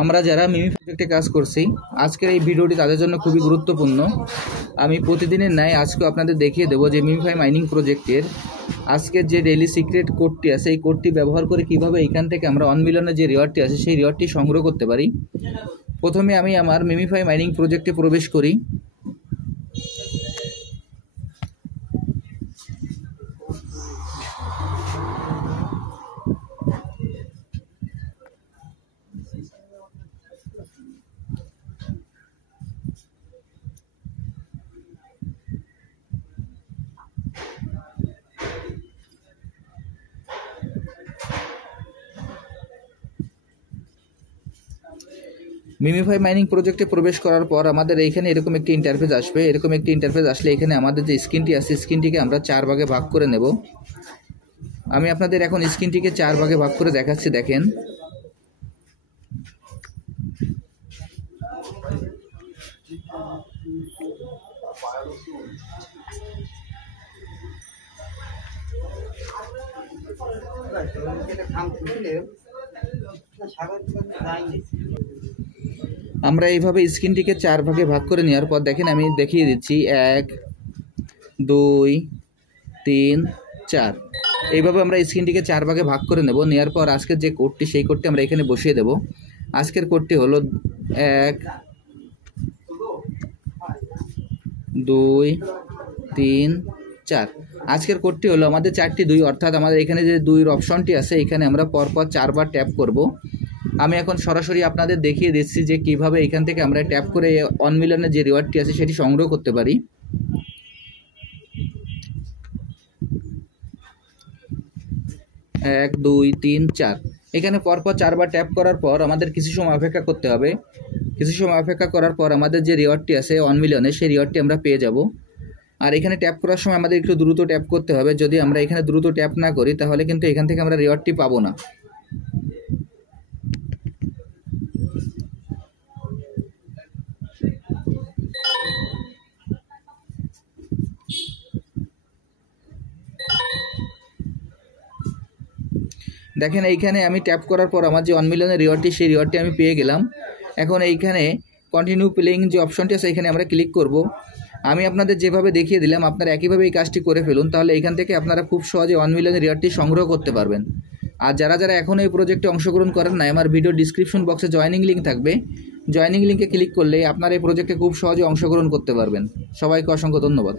আমরা যারা মিমি প্রজেক্টে কাজ করছি, আজকের এই ভিডিওটি তাদের জন্য খুবই গুরুত্বপূর্ণ। আমি প্রতিদিনের ন্যায় আজকেও আপনাদের দেখিয়ে দেবো যে মিমিফাই মাইনিং প্রজেক্টের আজকের যে ডেইলি সিক্রেট কোডটি আছে, এই কোডটি ব্যবহার করে কিভাবে এখান থেকে আমরা 1 মিলিয়নের যে রিওয়ার্ডটি আছে সেই রিওয়ার্ডটি সংগ্রহ করতে পারি। প্রথমে আমি আমার মিমিফাই মাইনিং প্রজেক্টে প্রবেশ করি। মিমিফাই মাইনিং প্রজেক্টে প্রবেশ করার পর আমাদের এইখানে এরকম একটি ইন্টারফেস আসবে। এরকম একটি ইন্টারফেস আসলে এখানে আমাদের যে স্ক্রিনটি আছে, স্ক্রিনটিকে আমরা 4 ভাগে ভাগ করে নেব। আমি আপনাদের এখন স্ক্রিনটিকে 4 ভাগে ভাগ করে দেখাচ্ছি, দেখেন। আমরা এইভাবে স্ক্রিনটিকে 4 ভাগে ভাগ করে নেওয়ার পর দেখেন, আমি দেখিয়ে দিচ্ছি 1 2 3 4। এইভাবে আমরা স্ক্রিনটিকে 4 ভাগে ভাগ করে নেব। নেওয়ার পর আজকের যে কোডটি, সেই কোডটি আমরা এখানে বসিয়ে দেব। আজকের কোডটি হলো 1 2 3 4। আজকের কোডটি হলো আমাদের 4টি 2, অর্থাৎ আমাদের এখানে যে 2-এর অপশনটি আছে এখানে আমরা পরপর 4 বার ট্যাপ করব। আমি এখন সরাসরি আপনাদের দেখিয়ে দিচ্ছি যে কিভাবে এখান থেকে আমরা ট্যাপ করে 1 মিলিয়নের যে রিওয়ার্ডটি আছে সেটি সংগ্রহ করতে পারি। 1 2 3 4 এখানে পরপর 4 বার ট্যাপ করার পর আমাদের কিছু সময় অপেক্ষা করতে হবে। কিছু সময় অপেক্ষা করার পর আমাদের যে রিওয়ার্ডটি আছে 1 মিলিয়নের, সেই রিওয়ার্ডটি আমরা পেয়ে যাব। আর এখানে ট্যাপ করার সময় আমাদের একটু দ্রুত ট্যাপ করতে হবে। যদি আমরা এখানে দ্রুত ট্যাপ না করি তাহলে কিন্তু এখান থেকে আমরা রিওয়ার্ডটি পাবো না। দেখেন, এইখানে আমি ট্যাপ করার পর আমার যে 1 মিলিয়নের রিওয়ার্ডটি, সেই রিওয়ার্ডটি আমি পেয়ে গেলাম। এখন এইখানে কন্টিনিউ প্লেইং যে অপশনটি আছে এখানে আমরা ক্লিক করব। আমি আপনাদের যেভাবে দেখিয়ে দিলাম আপনারা একইভাবে এই কাজটি করে ফেলুন, তাহলে এখান থেকে আপনারা খুব সহজে 1 মিলিয়নের রিওয়ার্ডটি সংগ্রহ করতে পারবেন। আর যারা যারা এখন এই প্রজেক্টে অংশগ্রহণ করেন না, আমার ভিডিও ডিসক্রিপশন বক্সে জয়েনিং লিঙ্ক থাকবে। জয়েনিং লিঙ্কে ক্লিক করলে আপনারা এই প্রজেক্টে খুব সহজে অংশগ্রহণ করতে পারবেন। সবাইকে অসংখ্য ধন্যবাদ।